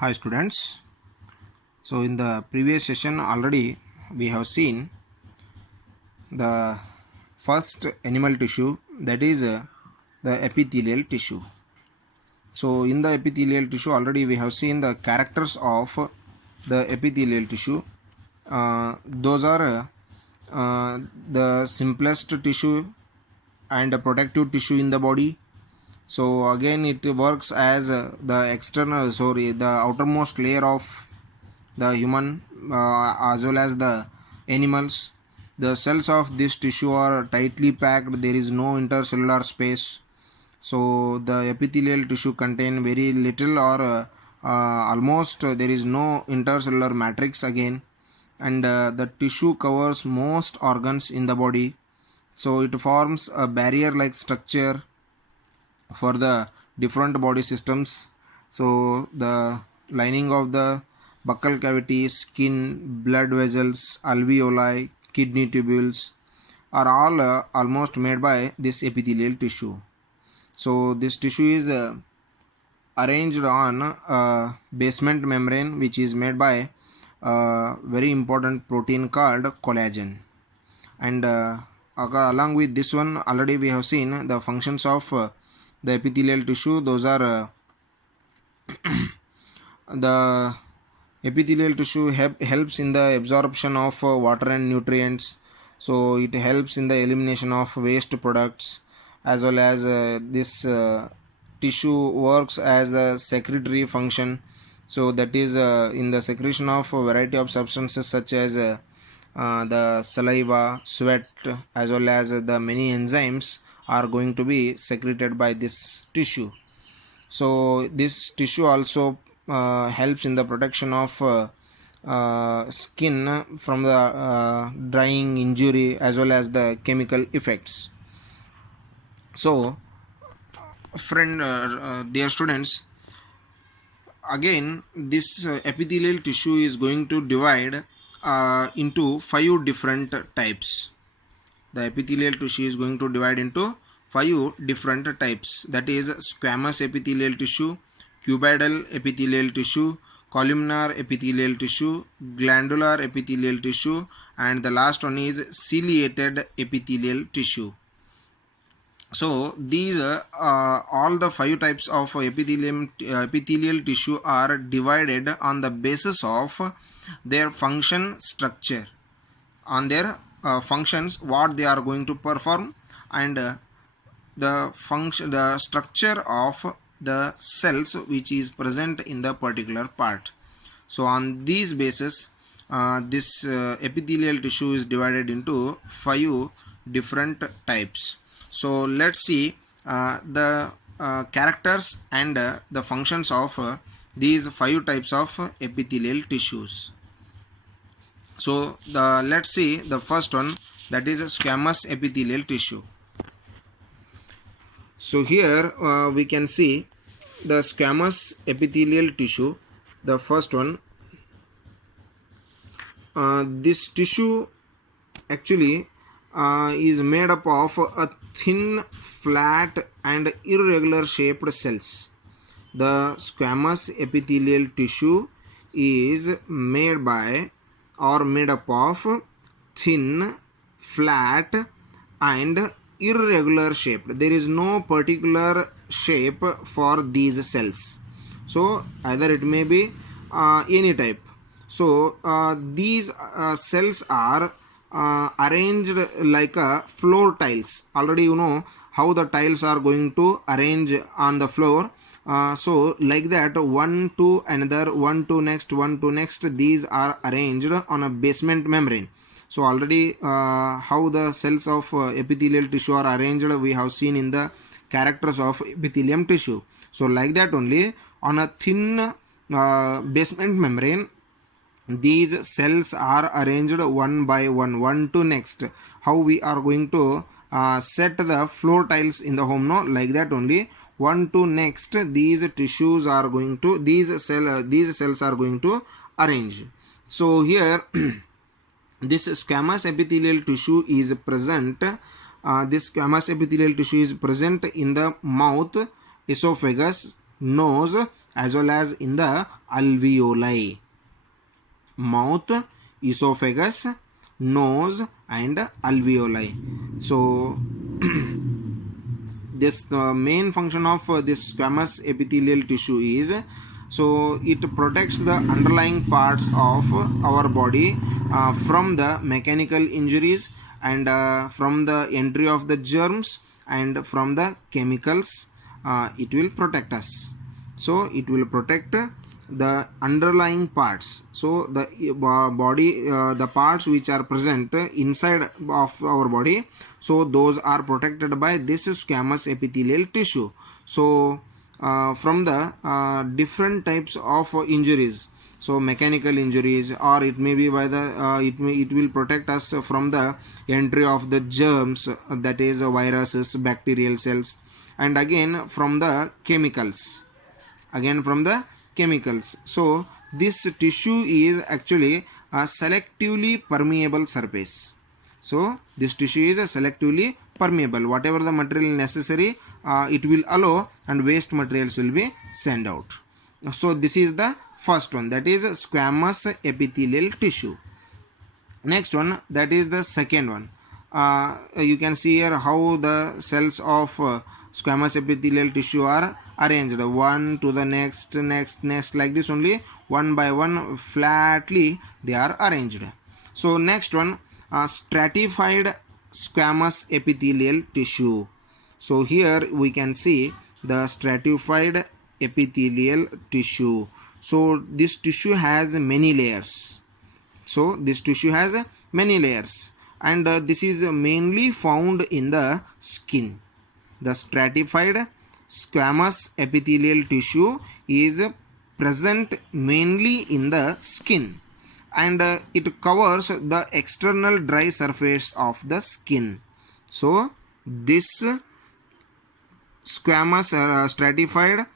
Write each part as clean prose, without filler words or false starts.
Hi students. So in the previous session already we have seen the first animal tissue, that is the epithelial tissue. So in the epithelial tissue already we have seen the characters of the epithelial tissue. Those are the simplest tissue and a protective tissue in the body. So again it works as the outermost layer of the human as well as the animals. The cells of this tissue are tightly packed, there is no intercellular space. So the epithelial tissue contain very little or almost there is no intercellular matrix again, and the tissue covers most organs in the body. So it forms a barrier like structure for the different body systems. So the lining of the buccal cavity, skin, blood vessels, alveoli, kidney tubules are all almost made by this epithelial tissue. So this tissue is arranged on a basement membrane which is made by a very important protein called collagen. And along with this one already we have seen the functions of the epithelial tissue. Those are the epithelial tissue helps in the absorption of water and nutrients. So it helps in the elimination of waste products, as well as this tissue works as a secretory function. So that is in the secretion of a variety of substances such as the saliva, sweat, as well as the many enzymes are going to be secreted by this tissue. So this tissue also helps in the protection of skin from the drying, injury, as well as the chemical effects. So dear students, again this epithelial tissue is going to divide into 5 different types. The epithelial tissue is going to divide into 5 different types, that is squamous epithelial tissue, cuboidal epithelial tissue, columnar epithelial tissue, glandular epithelial tissue, and the last one is ciliated epithelial tissue. So these all the 5 types of epithelial tissue are divided on the basis of their function structure, on their functions, what they are going to perform, and the structure of the cells which is present in the particular part. So on these basis this epithelial tissue is divided into 5 different types. So let's see the characters and the functions of these 5 types of epithelial tissues. So let's see the first one, that is squamous epithelial tissue. So here we can see the squamous epithelial tissue, the first one. This tissue actually is made up of a thin, flat and irregular shaped cells. The squamous epithelial tissue is made up of thin, flat and irregular shaped. There is no particular shape for these cells. So either it may be any type. So these cells are arranged like a floor tiles. Already you know how the tiles are going to arrange on the floor. So like that, one to another, one to next, one to next, these are arranged on a basement membrane. So already how the cells of epithelial tissue are arranged we have seen in the characters of epithelium tissue. So like that only, on a thin basement membrane, these cells are arranged one by one, one to next. How we are going to set the floor tiles in the home, no? Like that only, one to next, these tissues are going to, these cells are going to arrange. So here this squamous epithelial tissue is present. This squamous epithelial tissue is present in the mouth, esophagus, nose as well as in the alveoli. Mouth, esophagus, nose and alveoli. So this main function of this squamous epithelial tissue is, so it protects the underlying parts of our body from the mechanical injuries and from the entry of the germs and from the chemicals. It will protect us. So it will protect the underlying parts. So the body, the parts which are present inside of our body, so those are protected by this squamous epithelial tissue. So from the different types of injuries, so mechanical injuries, or it may be by the it will protect us from the entry of the germs, that is viruses, bacterial cells, and again from the chemicals, so this tissue is actually a selectively permeable surface. So this tissue is a selectively permeable. Whatever the material necessary, it will allow, and waste materials will be sent out. So this is the first one, that is squamous epithelial tissue. Next one, that is the second one. You can see here how the cells of squamous epithelial tissue are arranged, one to the next, like this only, one by one, flatly they are arranged. So next one, stratified squamous epithelial tissue. So here we can see the stratified epithelial tissue. So this tissue has many layers. And this is mainly found in the skin. The stratified squamous epithelial tissue is present mainly in the skin, and it covers the external dry surface of the skin. So this stratified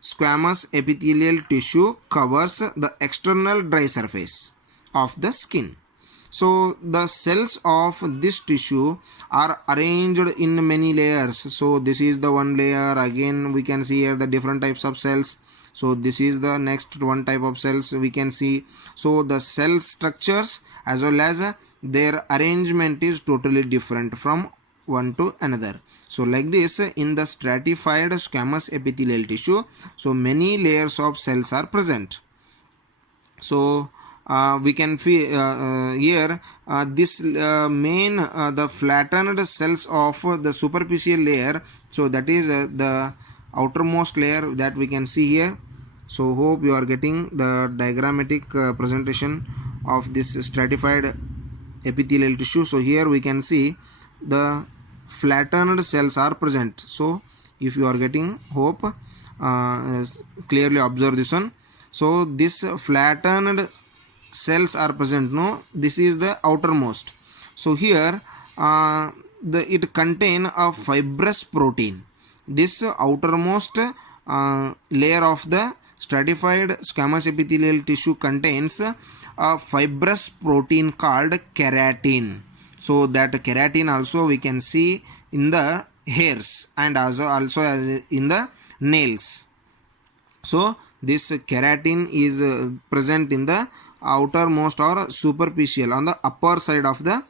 squamous epithelial tissue covers the external dry surface of the skin. So the cells of this tissue are arranged in many layers. So this is the one layer. Again we can see here the different types of cells. So this is the next one type of cells we can see. So the cell structures as well as their arrangement is totally different from one to another. So like this, in the stratified squamous epithelial tissue, so many layers of cells are present. So we can feel here this main the flattened cells of the superficial layer. So that is the outermost layer that we can see here. So hope you are getting the diagrammatic presentation of this stratified epithelial tissue. So here we can see the flattened cells are present. So if you are getting, hope clearly observe this one. So this flattened cells are present. No, this is the outermost. So here it contain a fibrous protein. This outermost layer of the stratified squamous epithelial tissue contains a fibrous protein called keratin. So that keratin also we can see in the hairs and also as in the nails. So this keratin is present in the outermost or superficial, on the upper side of the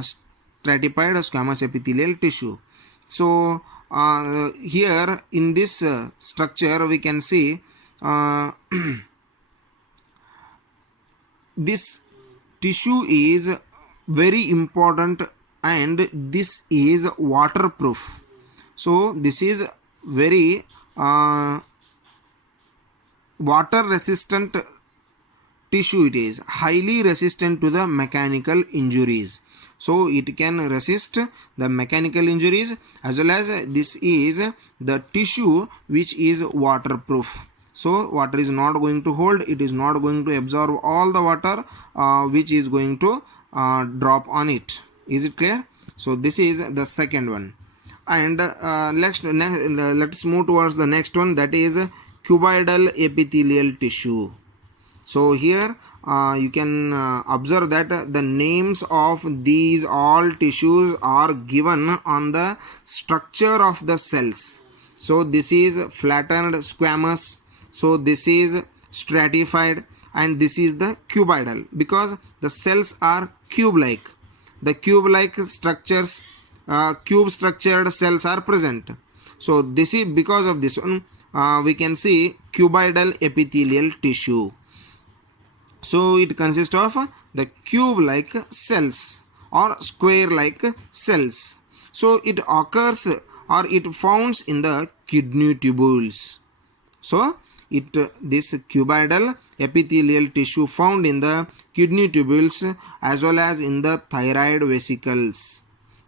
stratified squamous epithelial tissue. So here in this structure we can see this tissue is very important, and this is waterproof. So this is very water resistant tissue. It is highly resistant to the mechanical injuries. So it can resist the mechanical injuries, as well as this is the tissue which is waterproof. So water is not going to hold, it is not going to absorb all the water which is going to drop on it. Is it clear? So this is the second one. And let's move towards the next one, that is cuboidal epithelial tissue. So here you can observe that the names of these all tissues are given on the structure of the cells. So this is flattened squamous, so this is stratified, and this is the cuboidal, because the cells are cube like. The cube like structures, cube structured cells are present. So this is because of this one, we can see cuboidal epithelial tissue. So it consists of the cube like cells or square like cells. So it occurs or it founds in the kidney tubules. So this cuboidal epithelial tissue found in the kidney tubules as well as in the thyroid vesicles,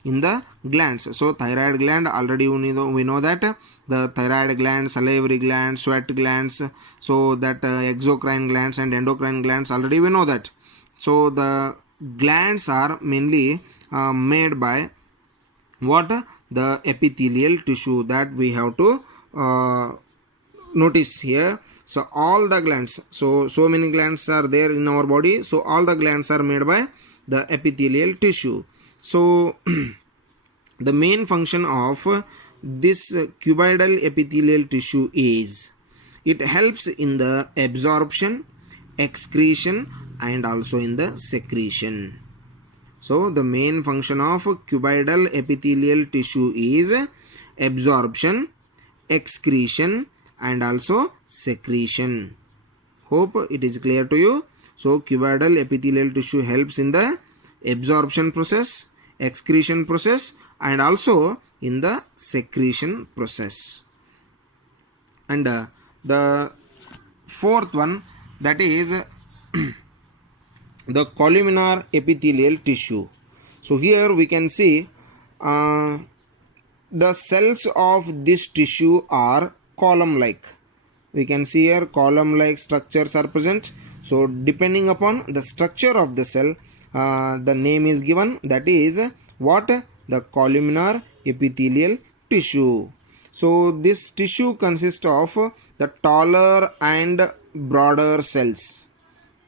in the glands. So thyroid gland, already we know that the thyroid gland, salivary gland, sweat glands, so that exocrine glands and endocrine glands, already we know that. So the glands are mainly made by what? The epithelial tissue, that we have to notice here. So all the glands, so many glands are there in our body, so all the glands are made by the epithelial tissue. So the main function of this cuboidal epithelial tissue is it helps in the absorption, excretion, and also in the secretion. So the main function of cuboidal epithelial tissue is absorption, excretion, and also secretion. Hope it is clear to you. So cuboidal epithelial tissue helps in the absorption process, excretion process, and also in the secretion process. And the fourth one, that is the columnar epithelial tissue. So here we can see the cells of this tissue are column like. We can see here column like structures are present. So depending upon the structure of the cell, the name is given, that is what? The columnar epithelial tissue. So this tissue consists of the taller and broader cells.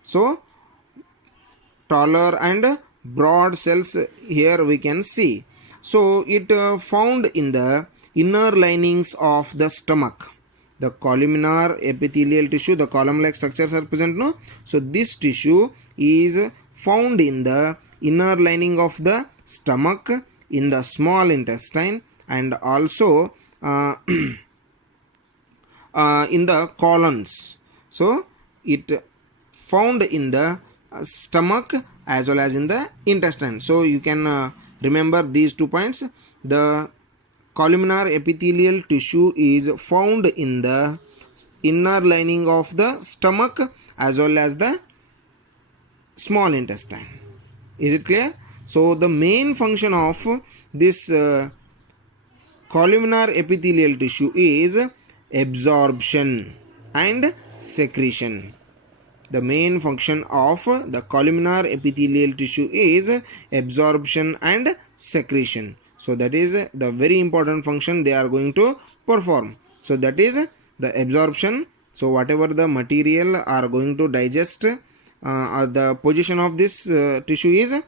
So taller and broad cells here we can see. So it found in the inner linings of the stomach. The columnar epithelial tissue, the column like structures are present, no? So this tissue is found in the inner lining of the stomach, in the small intestine, and also in the colons. So it found in the stomach as well as in the intestine. So you can remember these 2 points. The columnar epithelial tissue is found in the inner lining of the stomach as well as the small intestine. Is it clear? So the main function of this columnar epithelial tissue is absorption and secretion. The main function of the columnar epithelial tissue is absorption and secretion. So that is the very important function they are going to perform. So that is the absorption. So whatever the material are going to digest, the position of this tissue is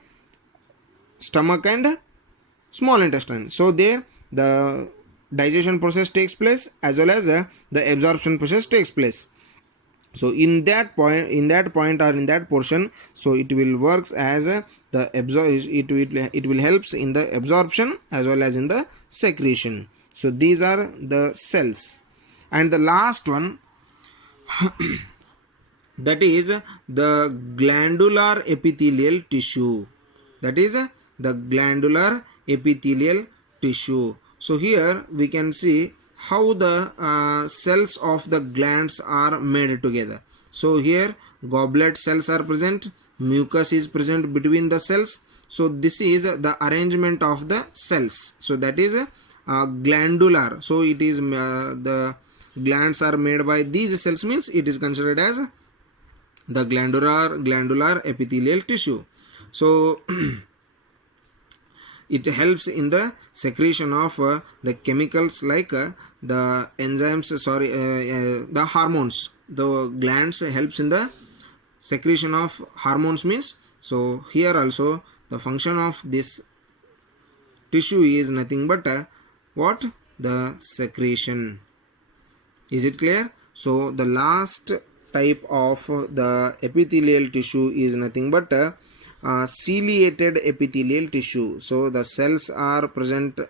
stomach and small intestine. So there the digestion process takes place as well as the absorption process takes place. So in that point or in that portion, so it will works as the it will helps in the absorption as well as in the secretion. So these are the cells. And the last one that is the glandular epithelial tissue. That is the glandular epithelial tissue. So here we can see how the cells of the glands are made together. So here goblet cells are present, mucus is present between the cells. So this is the arrangement of the cells. So that is glandular. So it is the glands are made by these cells, means it is considered as the glandular epithelial tissue. So it helps in the secretion of the chemicals like the enzymes, the hormones. The glands helps in the secretion of hormones, means. So here also the function of this tissue is nothing but what? the secretion. Is it clear? So the last type of the epithelial tissue is nothing but ciliated epithelial tissue. So the cells are present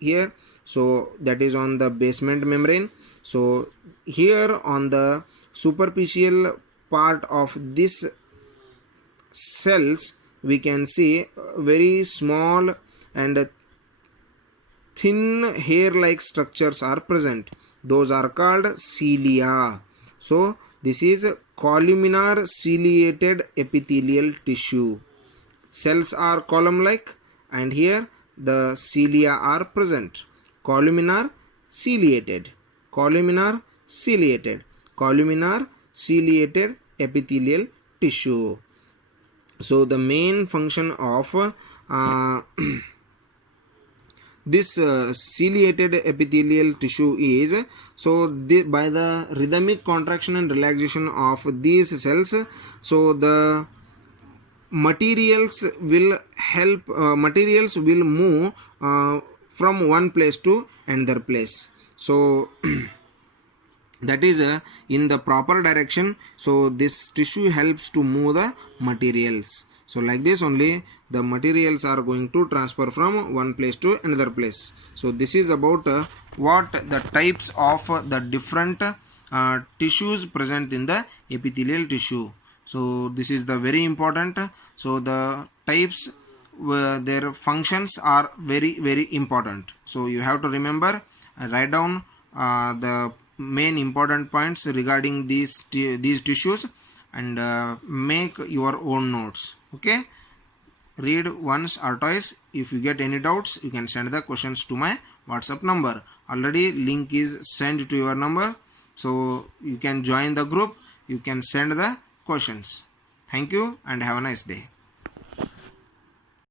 here, so that is on the basement membrane. So here on the superficial part of this cells we can see very small and thin hair like structures are present. Those are called cilia. So this is columnar ciliated epithelial tissue. Cells are column like and here the cilia are present. Columnar ciliated, columnar ciliated, columnar ciliated epithelial tissue. So the main function of this ciliated epithelial tissue is, so by the rhythmic contraction and relaxation of these cells, so the materials will move from one place to another place. So that is in the proper direction. So this tissue helps to move the materials. So like this only the materials are going to transfer from one place to another place. So this is about what the types of the different tissues present in the epithelial tissue. So this is the very important. So the types, their functions are very important. So you have to remember, write down the main important points regarding these tissues and make your own notes. Okay, read once or twice. If you get any doubts, you can send the questions to my WhatsApp number. Already link is sent to your number, so you can join the group, you can send the questions. Thank you and have a nice day.